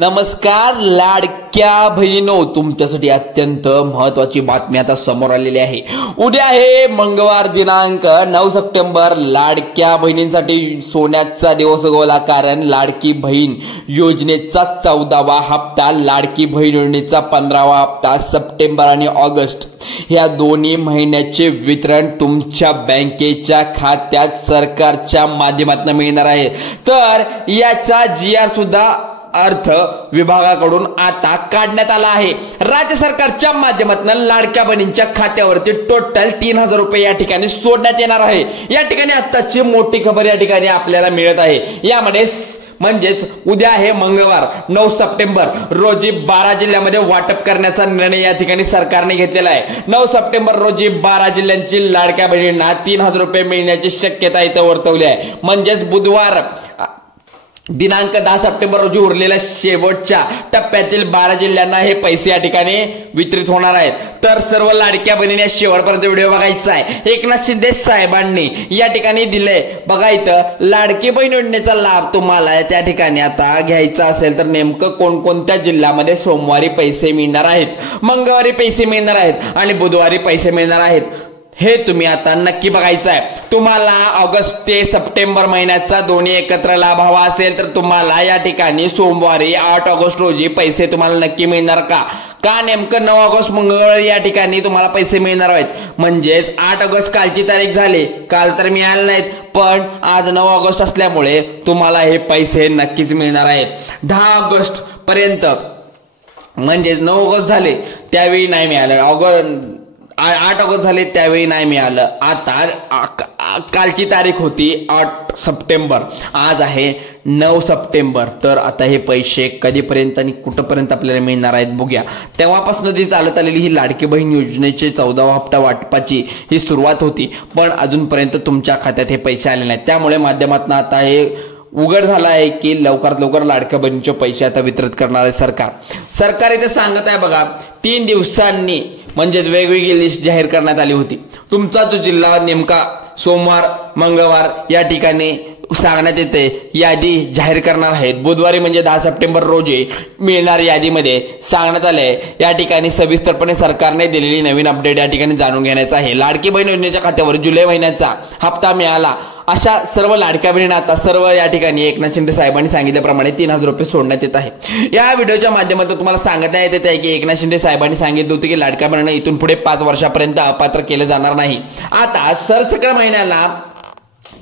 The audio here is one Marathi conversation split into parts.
नमस्कार लाडक्या बहिणींनो, तुमच्यासाठी अत्यंत महत्वाची बातमी आता समोर आलेली आहे। उद्या आहे मंगळवार दिनांक 9 सप्टेंबर। लाडक्या बहिणींसाठी सोन्याचा दिवस उगवला, कारण लाडकी बहीण योजनेचा 14वा हप्ता, लाडकी बहीण योजनेचा 15वा हप्ता सप्टेंबर आणि ऑगस्ट या दोन्ही महिन्याचे वितरण तुमच्या बँकेच्या खात्यात सरकारच्या माध्यमातून मिळणार आहे। तर याचा GR सुद्धा अर्थ विभागाकडून आता काढण्यात आला आहे। राज्य सरकारच्या माध्यमातून लाडक्या बहिणींच्या खात्यावरती टोटल 3000 रुपये या ठिकाणी सोडण्यात येणार आहे। या ठिकाणी आताची मोठी खबर या ठिकाणी आपल्याला मिळत आहे। यामध्ये म्हणजेच उद्या आहे मंगळवार 9 सप्टेंबर रोजी 12 जिल्ह्यामध्ये वाटप करण्याचा निर्णय या ठिकाणी सरकारने घेतलेला आहे। 9 सप्टेंबर रोजी 12 जिल्ह्यांची लाडक्या बहिणींना 3000 रुपये मिळण्याची शक्यता इथे वर्तवली आहे। म्हणजेच बुधवार दिनांक 10 सप्टेंबर रोजी उरलेल्या शेवटच्या टप्प्यातील 12 जिल्ह्यांना हे पैसे या ठिकाणी वितरित होणार आहेत। तर सर्व लाडक्या बहिणींनी शेवटपर्यंत व्हिडिओ बघायचा आहे। एकनाथ शिंदे साहेबांनी या ठिकाणी दिले बघा, इथं लाडकी बहीण योजनेचा लाभ तुम्हाला त्या ठिकाणी आता घ्यायचा असेल तर नेमकं कोणकोणत्या जिल्ह्यामध्ये सोमवारी पैसे मिळणार आहेत, मंगळवारी पैसे मिळणार आहेत आणि बुधवारी पैसे मिळणार आहेत, हे तुम्ही आता नक्की बघायचं आहे। तुम्हाला ऑगस्ट ते सप्टेंबर महिन्याचा दोन्ही एकत्र लाभ हवा असेल तर तुम्हाला या ठिकाणी सोमवारी 8 ऑगस्ट रोजी पैसे तुम्हाला नक्की मिळणार का नेमकं 9 ऑगस्ट मंगळवारी या ठिकाणी तुम्हाला पैसे मिळणार आहेत। म्हणजेच 8 ऑगस्ट कालची तारीख झाली, काल तर मिळाले नाहीत, पण आज 9 ऑगस्ट असल्यामुळे तुम्हाला हे पैसे नक्कीच मिळणार आहेत। 10 ऑगस्ट पर्यंत म्हणजेच 9 ऑगस्ट झाले त्यावेळी नाही मिळालं, 8 ऑगस्ट झाले त्यावेळी नाही मिळालं। आता कालची तारीख होती 8 सप्टेंबर, आज आहे 9 सप्टेंबर। तर आता हे पैसे कधीपर्यंत आणि कुठपर्यंत आपल्याला मिळणार आहेत बघूया। तेव्हापासून जी चालत आलेली ही लाडकी बहीण योजनेचे 14वा हप्ता वाटपाची ही सुरुवात होती, पण अजूनपर्यंत तुमच्या खात्यात हे पैसे आले नाहीत। त्यामुळे माध्यमातून आता हे उघड झाला आहे की लवकरात लवकर लाडक्या बहिणीचे पैसे आता वितरित करणार आहे सरकार इथे सांगत आहे बघा, 3 दिवसांनी म्हणजेच वेगवेगळी लिस्ट जाहीर करण्यात आली होती। तुमचा जो जिल्हा नेमका सोमवार मंगळवार या ठिकाणी सांगण्यात येते, यादी जाहीर करणार आहेत। बुधवारी म्हणजे 10 सप्टेंबर रोजी मिळणार यादीमध्ये सांगण्यात आले। या ठिकाणी सविस्तरपणे सरकारने दिलेली नवीन अपडेट या ठिकाणी जाणून घेण्याचा आहे। लाडकी बहीण योजनेच्या खात्यावर जुलै महिन्याचा हप्ता मिळाला अशा सर्व लाडक्या बहिणींना आता सर्व या ठिकाणी एकनाथ शिंदे साहेबांनी सांगितल्याप्रमाणे 3000 रुपये सोडण्यात येत आहे। या व्हिडिओच्या माध्यमातून तुम्हाला सांगण्यात येत आहे की एकनाथ शिंदे साहेबांनी सांगितलं होतं की लाडक्या बहिणींना इथून पुढे 5 वर्षापर्यंत अपात्र केलं जाणार नाही। आता सरसकट महिन्याला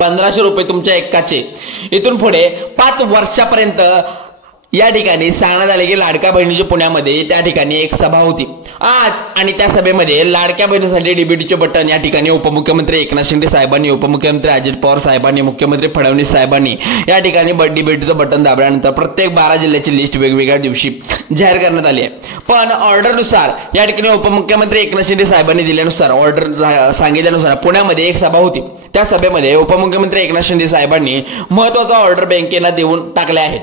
1500 रुपये तुमच्या एकाचे इथून पुढे 5 वर्षापर्यंत या ठिकाणी सांगण्यात आले की लाडक्या बहिणीच्या पुण्यामध्ये त्या ठिकाणी एक सभा होती आज, आणि त्या सभेमध्ये लाडक्या बहिणीसाठी डीबीटीचे बटन या ठिकाणी उपमुख्यमंत्री एकनाथ शिंदे साहेबांनी, उपमुख्यमंत्री अजित पवार साहेबांनी, मुख्यमंत्री फडणवीस साहेबांनी या ठिकाणी डीबीटीचं बटन दाबल्यानंतर प्रत्येक 12 जिल्ह्याची लिस्ट वेगवेगळ्या दिवशी जाहीर करण्यात आली आहे। पण ऑर्डरनुसार या ठिकाणी उपमुख्यमंत्री एकनाथ शिंदे साहेबांनी दिल्यानुसार, ऑर्डर सांगितल्यानुसार पुण्यामध्ये एक सभा होती। त्या सभेमध्ये उपमुख्यमंत्री एकनाथ शिंदे साहेबांनी महत्वाचा ऑर्डर बँकेला देऊन टाकले आहेत।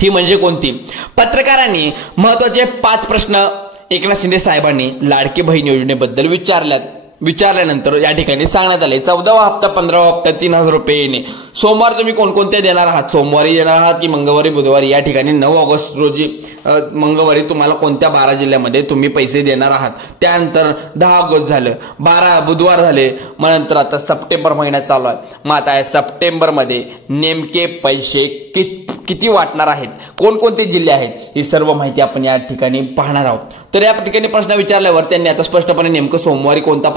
ती म्हणजे कोणती? पत्रकारांनी महत्वाचे 5 प्रश्न एकनाथ शिंदे साहेबांनी लाडकी बहीण योजनेबद्दल विचारल्यानंतर या ठिकाणी सांगण्यात आले 14वा हप्ता 15वा हप्ता 3000 रुपये येणे। सोमवार तुम्ही कोणकोणते देणार आहात, सोमवारी देणार आहात की मंगळवारी बुधवारी? या ठिकाणी 9 ऑगस्ट रोजी मंगळवारी तुम्हाला कोणत्या 12 जिल्ह्यामध्ये तुम्ही पैसे देणार आहात। त्यानंतर 10 ऑगस्ट झालं, 12 बुधवार झाले, मग नंतर आता सप्टेंबर महिना चालू आहे। मग आता सप्टेंबर मध्ये नेमके पैसे किती वाटणार आहेत, कोणकोणते जिल्हे आहेत, ही सर्व माहिती आपण या ठिकाणी पाहणार आहोत। तर या ठिकाणी प्रश्न विचारल्यावर त्यांनी आता स्पष्टपणे नेमकं सोमवारी कोणता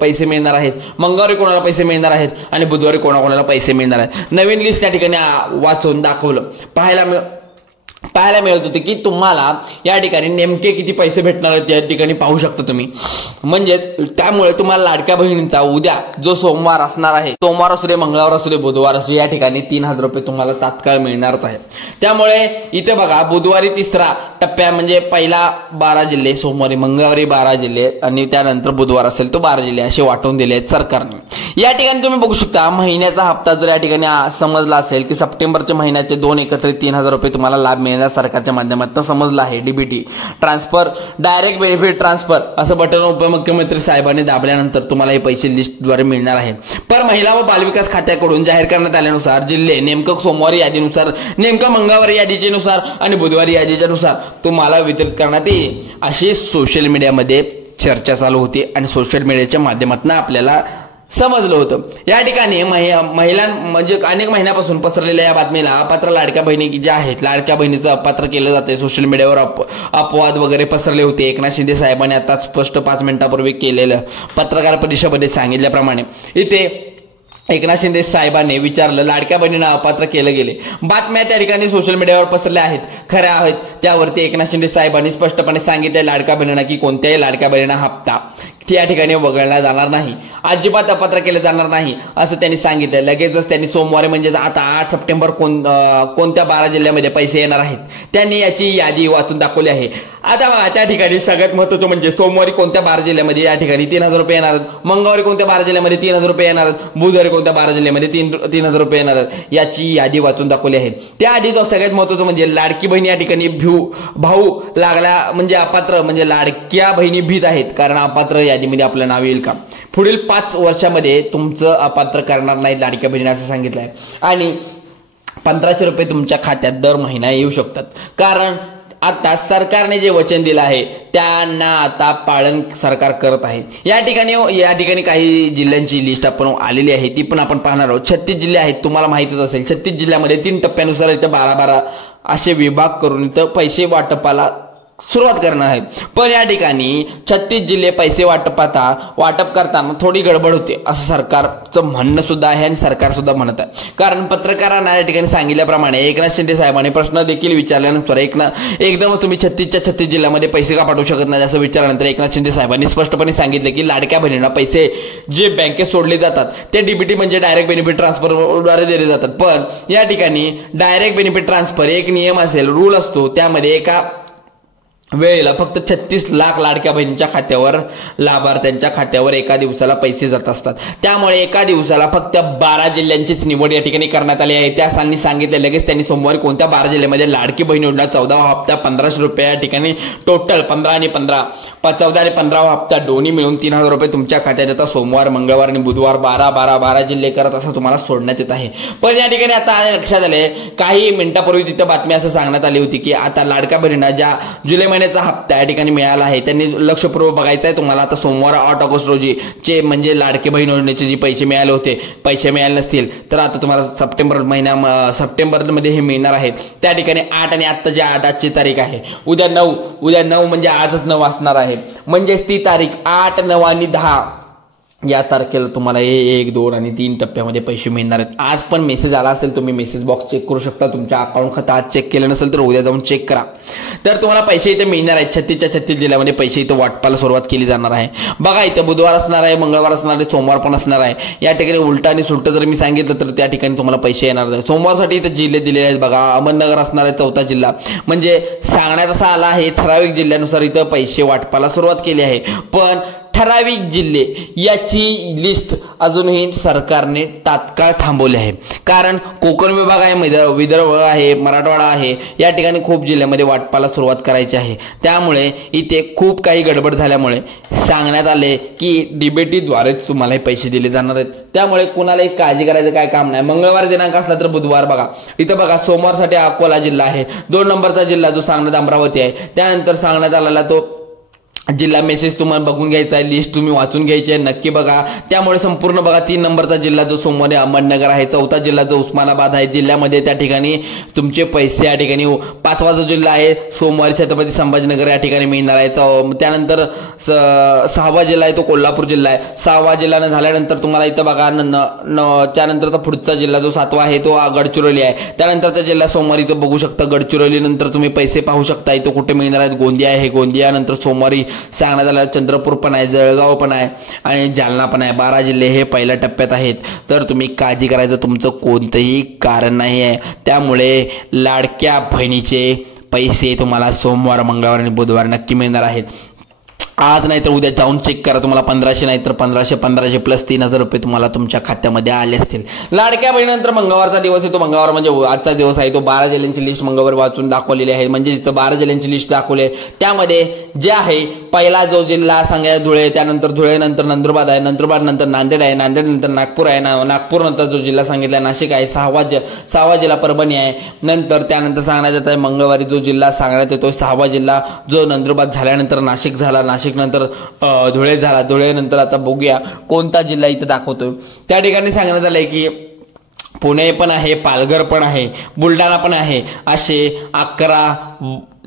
पैसे मिळणार आहेत, मंगळवारी कोणाला पैसे मिळणार आहेत आणि बुधवारी कोणाकोणाला पैसे मिळणार आहेत, नवीन लिस्ट त्या ठिकाणी वाचून दाखवलं। पाहायला मिळत होते की तुम्हाला या ठिकाणी नेमके किती पैसे भेटणार आहेत या ठिकाणी पाहू शकता तुम्ही। म्हणजेच त्यामुळे तुम्हाला लाडक्या बहिणींचा उद्या जो सोमवार असणार आहे, सोमवार असू दे, मंगळवार असू दे, बुधवार असू दे, या ठिकाणी 3000 रुपये तुम्हाला तात्काळ मिळणारच आहे। त्यामुळे इथे बघा, बुधवारी 3रा टप्प्या म्हणजे पहिला 12 जिल्हे, सोमवारी मंगळवारी 12 जिल्हे आणि त्यानंतर बुधवार असेल तो 12 जिल्हे असे वाटून दिले आहेत सरकारने। या ठिकाणी तुम्ही बघू शकता महिन्याचा हप्ता जर या ठिकाणी समजला असेल की सप्टेंबरच्या महिन्याचे 2 एकत्रित 3000 रुपये तुम्हाला लाभ मिळणार आपल्याला सरकारच्या माध्यमातून समजलं आहे. DBT transfer, direct benefit transfer असं बटन उपमुख्यमंत्री साहेबांनी दाबल्यानंतर तुम्हाला हे पैसे लिस्टद्वारे मिळणार आहेत. पण महिला व बालविकास खात्याकडून जाहीर करण्यात आल्यानुसार जिल्हे नेमकं सोमवारी यादीनुसार, नेमकं मंगळवारी यादीच्या नुसार आणि बुधवारी यादीच्या नुसार तुम्हाला वितरित करण्यात येईल अशी सोशल मीडियामध्ये चर्चा चालू होती आणि सोशल मीडियाच्या माध्यमातून आपल्याला समजलं होतं. या ठिकाणी महिला म्हणजे अनेक महिन्यापासून पसरलेल्या या बातमीला अपात्र लाडक्या बहिणी ज्या आहेत, लाडक्या बहिणीचं अपात्र केलं जाते. सोशल मीडियावर अपवाद वगैरे पसरले होते. एकनाथ शिंदे साहेबांनी आता स्पष्ट 5 मिनिटांपूर्वी केलेलं पत्रकार परिषदेमध्ये सांगितल्याप्रमाणे इथे एकनाथ शिंदे साहेबांनी विचारलं, लाडक्या बहिणींना अपात्र केलं गेले. बातम्या त्या ठिकाणी सोशल मीडियावर पसरल्या आहेत, खऱ्या आहेत. त्यावरती एकनाथ शिंदे साहेबांनी स्पष्टपणे सांगितले लाडक्या बहिणींना की कोणत्याही लाडक्या बहिणींना हप्ता त्या ठिकाणी वगळला जाणार नाही, अजिबात अपात्र केलं जाणार नाही असं त्यांनी सांगितलं. लगेचच त्यांनी सोमवारी म्हणजे आता 8 सप्टेंबर कोणत्या 12 जिल्ह्यामध्ये पैसे येणार आहेत त्यांनी याची यादी वाचून दाखवली आहे. आता त्या ठिकाणी सगळ्यात महत्त्वाचं म्हणजे सोमवारी कोणत्या 12 जिल्ह्यामध्ये या ठिकाणी 3,000 रुपये येणार, मंगळवारी कोणत्या 12 जिल्ह्यामध्ये 3,000 रुपये येणार, बुधवारी कोणत्या 12 जिल्ह्यामध्ये 3,000 रुपये येणार याची यादी वाचून दाखवली आहे. त्याआधी सगळ्यात महत्त्वाचं म्हणजे लाडकी बहीण या ठिकाणी भाऊ लागला म्हणजे अपात्र म्हणजे लाडक्या बहिणी भीत आहेत, कारण अपात्र यादीमध्ये आपलं नाव येईल का. पुढील 5 वर्षामध्ये तुमचं अपात्र करणार नाही लाडक्या बहिणीने असं सांगितलं आहे. आणि 1,500 रुपये तुमच्या खात्यात दर महिना येऊ शकतात, कारण आता सरकारने जे वचन दिलं आहे त्यांना आता पालन सरकार करत आहे. या ठिकाणी काही जिल्ह्यांची लिस्ट आपण आलेली आहे, ती पण आपण पाहणार आहोत. 36 जिल्हे आहेत, तुम्हाला माहितीच असेल. 36 जिल्ह्यामध्ये 3 टप्प्यानुसार इथं 12-12 असे विभाग करून इथं पैसे वाटपाला सुरुवात करणार आहेत. पण या ठिकाणी 36 जिल्हे पैसे वाटप करताना थोडी गडबड होते असं सरकारचं म्हणणं सुद्धा आहे आणि सरकार सुद्धा म्हणत आहे. कारण पत्रकारांना या ठिकाणी सांगितल्याप्रमाणे एकनाथ शिंदे साहेबांनी प्रश्न देखील विचारल्यानंतर एकदमच तुम्ही 36 जिल्ह्यामध्ये पैसे का पाठवू शकत नाही असं विचारल्यानंतर एकनाथ शिंदे साहेबांनी स्पष्टपणे सांगितले की लाडक्या बहिणींना पैसे जे बँकेत सोडले जातात ते डीबीटी म्हणजे डायरेक्ट बेनिफिट ट्रान्सफरद्वारे दिले जातात. पण या ठिकाणी डायरेक्ट बेनिफिट ट्रान्सफर एक नियम असेल, रूल असतो, त्यामध्ये एका वेळेला फक्त 36 लाख लाडक्या बहिणींच्या खात्यावर, लाभार्थ्यांच्या खात्यावर एका दिवसाला पैसे जात असतात. त्यामुळे एका दिवसाला फक्त 12 जिल्ह्यांचीच निवड या ठिकाणी करण्यात आली आहे. त्या सांगितले लगेच त्यांनी सोमवारी कोणत्या 12 जिल्ह्यामध्ये लाडकी बहीण योजना 14वा हप्ता 1,500 रुपये या ठिकाणी टोटल 14 आणि 15वा हप्ता दोन्ही मिळून 3,000 रुपये तुमच्या खात्यात येतात. सोमवार, मंगळवार आणि बुधवार 12 जिल्हे करत असं तुम्हाला सोडण्यात येत आहे. पण या ठिकाणी आता लक्षात आले, काही मिनिटापूर्वी तिथं बातमी असं सांगण्यात आली होती की आता लाडक्या बहिणींना ज्या जुलै महिन्याचा हप्ता या ठिकाणी मिळाला आहे त्यांनी लक्षपूर्वक बघायचं आहे तुम्हाला. आता सोमवार 8 ऑगस्ट रोजी चे म्हणजे लाडकी बहीण योजनेचे जे पैसे मिळाले होते, पैसे मिळाले नसतील तर आता तुम्हाला सप्टेंबरमध्ये हे मिळणार आहेत. त्या ठिकाणी 8 आणि आत्ताची 8ची तारीख आहे, उद्या 9 म्हणजे आजच 9 असणार आहे. म्हणजेच ती तारीख 8, 9 आणि 10 या तारखेला तुम्हाला 1, 2 आणि 3 टप्प्यामध्ये पैसे मिळणार आहेत. आज पण मेसेज आला असेल, तुम्ही मेसेज बॉक्स चेक करू शकता. तुमच्या अकाउंट खातं आज चेक केलं नसेल तर उद्या जाऊन चेक करा. तर तुम्हाला पैसे इथे मिळणार आहेत. 36 जिल्ह्यामध्ये पैसे इथं वाटपाला सुरुवात केली जाणार आहे. बघा इथं बुधवार असणार आहे, मंगळवार असणार आहे, सोमवार पण असणार आहे. या ठिकाणी उलटा आणि सुलट जर मी सांगितलं तर त्या ठिकाणी तुम्हाला पैसे येणार आहेत. सोमवारसाठी इथं जिल्हे दिलेले आहेत. बघा अहमदनगर असणार आहे 4था जिल्हा. म्हणजे सांगण्यात असं आला आहे ठराविक जिल्ह्यानुसार इथं पैसे वाटपाला सुरुवात केली आहे. पण ठराविक जिल्हे याची लिस्ट अजूनही सरकारने तात्काळ थांबवली आहे. कारण कोकण विभाग आहे, विदर्भ आहे, मराठवाडा आहे, या ठिकाणी खूप जिल्ह्यामध्ये वाटपाला सुरुवात करायची आहे. त्यामुळे इथे खूप काही गडबड झाल्यामुळे सांगण्यात आले की डीबीटीद्वारेच तुम्हाला हे पैसे दिले जाणार आहेत. त्यामुळे कुणालाही काळजी करायचं काय काम नाही. मंगळवार दिनांक असला तर बुधवार बघा इथं बघा. सोमवारसाठी अकोला जिल्हा आहे, 2 नंबरचा जिल्हा जो सांगण्यात अमरावती आहे. त्यानंतर सांगण्यात आलेला तो जिल्हा मेसेज तुम्हाला बघून घ्यायचा आहे, लिस्ट तुम्ही वाचून घ्यायची आहे, नक्की बघा. त्यामुळे संपूर्ण बघा 3 नंबरचा जिल्हा जो सोमवारी अहमदनगर आहे, 4था जिल्हा जो उस्मानाबाद आहे, जिल्ह्यामध्ये त्या ठिकाणी तुमचे पैसे या ठिकाणी 5वा जो जिल्हा आहे सोमवारी छत्रपती संभाजीनगर या ठिकाणी मिळणार आहे. त्यानंतर 6वा जिल्हा आहे तो कोल्हापूर जिल्हा आहे. 6वा जिल्हा झाल्यानंतर तुम्हाला इथं बघा त्यानंतरचा पुढचा जिल्हा जो 7वा आहे तो गडचिरोली आहे. त्यानंतरचा जिल्हा सोमवारी इथं बघू शकता गडचिरोली. नंतर तुम्ही पैसे पाहू शकता इथं कुठे मिळणार आहेत. गोंदिया आहे, गोंदिया नंतर सोमवारी सांगण्यात आलं चंद्रपूर पण आहे, जळगाव पण आहे आणि जालना पण आहे. 12 जिल्हे हे पहिल्या टप्प्यात आहेत. तर तुम्ही काळजी करायचं तुमचं कोणतंही कारण नाही आहे. त्यामुळे लाडक्या बहिणीचे पैसे तुम्हाला सोमवार, मंगळवार आणि बुधवार नक्की मिळणार आहेत. आज नाही तर उद्या जाऊन चेक करा, तुम्हाला 1500 नाही तर 1500 प्लस 3000 रुपये तुम्हाला तुमच्या खात्यामध्ये आले असतील. लाडक्या बहिणीनंतर मंगळवारचा दिवस आहे, तो मंगळवार म्हणजे आजचा दिवस आहे, तो 12 जिल्ह्यांची लिस्ट मंगळवार वाचून दाखवलेली आहे. म्हणजे जिथं 12 जिल्ह्यांची लिस्ट दाखवली आहे त्यामध्ये जे आहे पहिला जो जिल्हा सांगायचा धुळे, त्यानंतर धुळे नंतर नंदुरबार आहे, नंदुरबार नंतर नांदेड आहे, नांदेड नंतर नागपूर आहे, नागपूर नंतर जो जिल्हा सांगितला नाशिक आहे, सहावा जिल्हा परभणी आहे. नंतर त्यानंतर सांगण्यात येत आहे मंगळवारी जो जिल्हा सांगण्यात येतो 6वा जिल्हा जो नंदुरबार झाल्यानंतर नाशिक झाला, नाशिक नंतर धुळे झाला, धुळे नंतर आता बघूया कोणता जिल्हा इथं दाखवतोय. त्या ठिकाणी सांगण्यात आलंय की पुणे पण आहे, पालघर पण आहे, बुलढाणा पण आहे, असे 11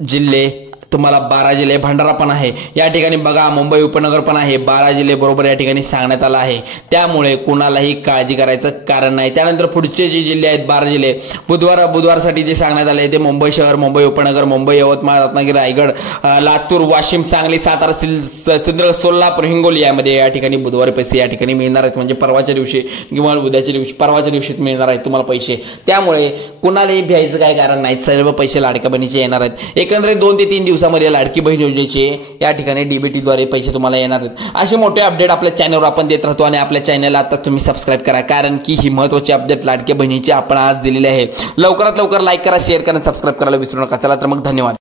जिल्हे तुम्हाला 12 जिल्हे, भंडारा पण आहे. या ठिकाणी बघा मुंबई उपनगर पण आहे, 12 जिल्हे बरोबर या ठिकाणी सांगण्यात आलं आहे. त्यामुळे कुणालाही काळजी करायचं कारण नाही. त्यानंतर पुढचे जे जिल्हे आहेत 12 जिल्हे बुधवारसाठी जे सांगण्यात आले ते मुंबई शहर, मुंबई उपनगर, मुंबई, यवतमाळ, रत्नागिरी, रायगड, लातूर, वाशिम, सांगली, सातारा, सिंधुदुर्ग, सोलापूर, हिंगोली यामध्ये या ठिकाणी बुधवारी पैसे या ठिकाणी मिळणार आहेत. म्हणजे परवाच्या दिवशी किंवा उद्याच्या दिवशी, परवाच्या दिवशी मिळणार आहेत तुम्हाला पैसे. त्यामुळे कुणालाही भ्यायचं काय कारण नाही, सर्व पैसे लाडक्या बहिणीचे येणार आहेत. एकंदरीत 2 ते 3 दिवसामध्ये लाडकी बहीण योजनेचे या ठिकाणी डीबीटीद्वारे पैसे तुम्हाला येणार आहेत. असे मोठे अपडेट आपल्या चॅनलवर आपण देत राहतो आणि आपल्या चॅनलला आता तुम्ही सबस्क्राईब करा, कारण की ही महत्त्वाची अपडेट लाडक्या बहिणीची आपण आज दिलेली आहे. लवकरात लवकर लाईक करा, शेअर करा, सबस्क्राईब करायला विसरू नका. चला तर मग धन्यवाद.